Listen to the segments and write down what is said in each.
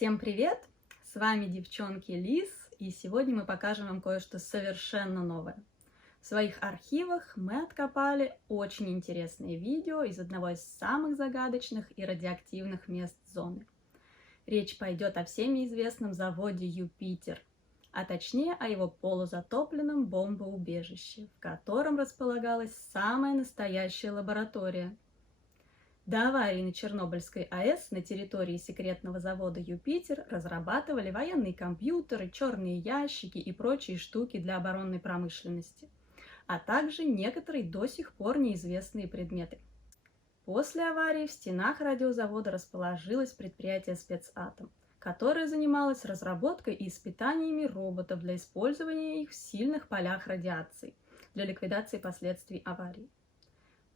Всем привет! С вами девчонки Лиз, и сегодня мы покажем вам кое-что совершенно новое. В своих архивах мы откопали очень интересные видео из одного из самых загадочных и радиоактивных мест зоны. Речь пойдет о всеми известном заводе Юпитер, а точнее о его полузатопленном бомбоубежище, в котором располагалась самая настоящая лаборатория. До аварии на Чернобыльской АЭС на территории секретного завода Юпитер разрабатывали военные компьютеры, черные ящики и прочие штуки для оборонной промышленности, а также некоторые до сих пор неизвестные предметы. После аварии в стенах радиозавода расположилось предприятие «Спецатом», которое занималось разработкой и испытаниями роботов для использования их в сильных полях радиации для ликвидации последствий аварии.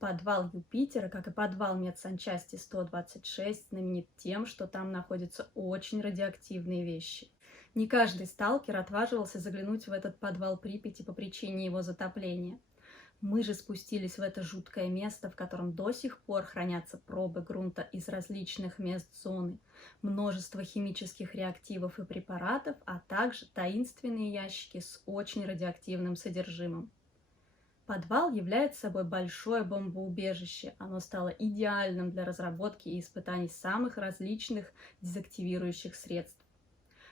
Подвал Юпитера, как и подвал медсанчасти 126, знаменит тем, что там находятся очень радиоактивные вещи. Не каждый сталкер отваживался заглянуть в этот подвал Припяти по причине его затопления. Мы же спустились в это жуткое место, в котором до сих пор хранятся пробы грунта из различных мест зоны, множество химических реактивов и препаратов, а также таинственные ящики с очень радиоактивным содержимым. Подвал является собой большое бомбоубежище. Оно стало идеальным для разработки и испытаний самых различных дезактивирующих средств.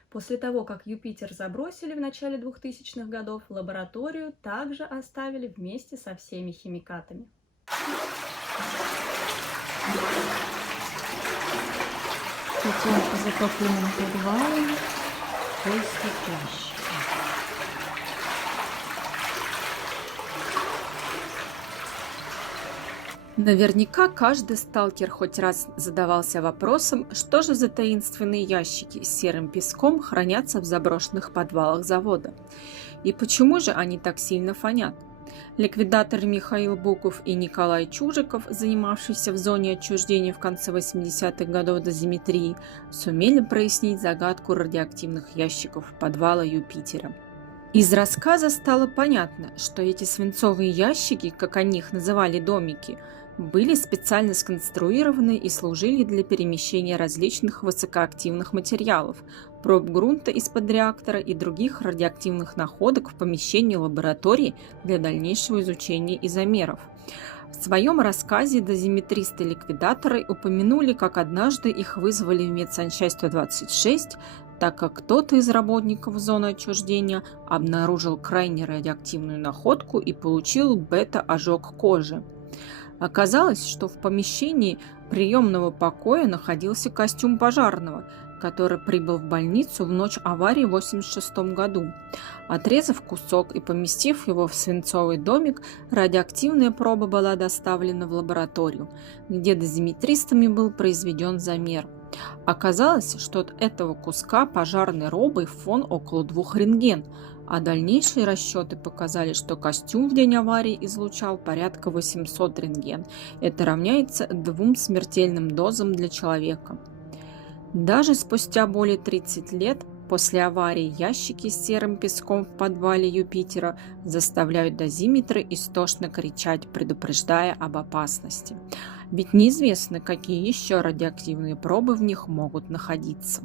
После того, как Юпитер забросили в начале 2000-х годов, лабораторию также оставили вместе со всеми химикатами. Идем по затопленным подвалам в поисках ящика. Наверняка каждый сталкер хоть раз задавался вопросом, что же за таинственные ящики с серым песком хранятся в заброшенных подвалах завода. И почему же они так сильно фонят? Ликвидаторы Михаил Буков и Николай Чужиков, занимавшиеся в зоне отчуждения в конце 80-х годов дозиметрии, сумели прояснить загадку радиоактивных ящиков подвала Юпитера. Из рассказа стало понятно, что эти свинцовые ящики, как они их называли домики, были специально сконструированы и служили для перемещения различных высокоактивных материалов, проб грунта из-под реактора и других радиоактивных находок в помещении лаборатории для дальнейшего изучения и замеров. В своем рассказе дозиметристы-ликвидаторы упомянули, как однажды их вызвали в медсанчасть 126, так как кто-то из работников зоны отчуждения обнаружил крайне радиоактивную находку и получил бета-ожог кожи. Оказалось, что в помещении приемного покоя находился костюм пожарного, который прибыл в больницу в ночь аварии в 1986 году. Отрезав кусок и поместив его в свинцовый домик, радиоактивная проба была доставлена в лабораторию, где дозиметристами был произведен замер. Оказалось, что от этого куска пожарной робы фон около 2 рентген, а дальнейшие расчеты показали, что костюм в день аварии излучал порядка 800 рентген. Это равняется 2 смертельным дозам для человека. Даже спустя более 30 лет после аварии ящики с серым песком в подвале Юпитера заставляют дозиметры истошно кричать, предупреждая об опасности. Ведь неизвестно, какие еще радиоактивные пробы в них могут находиться.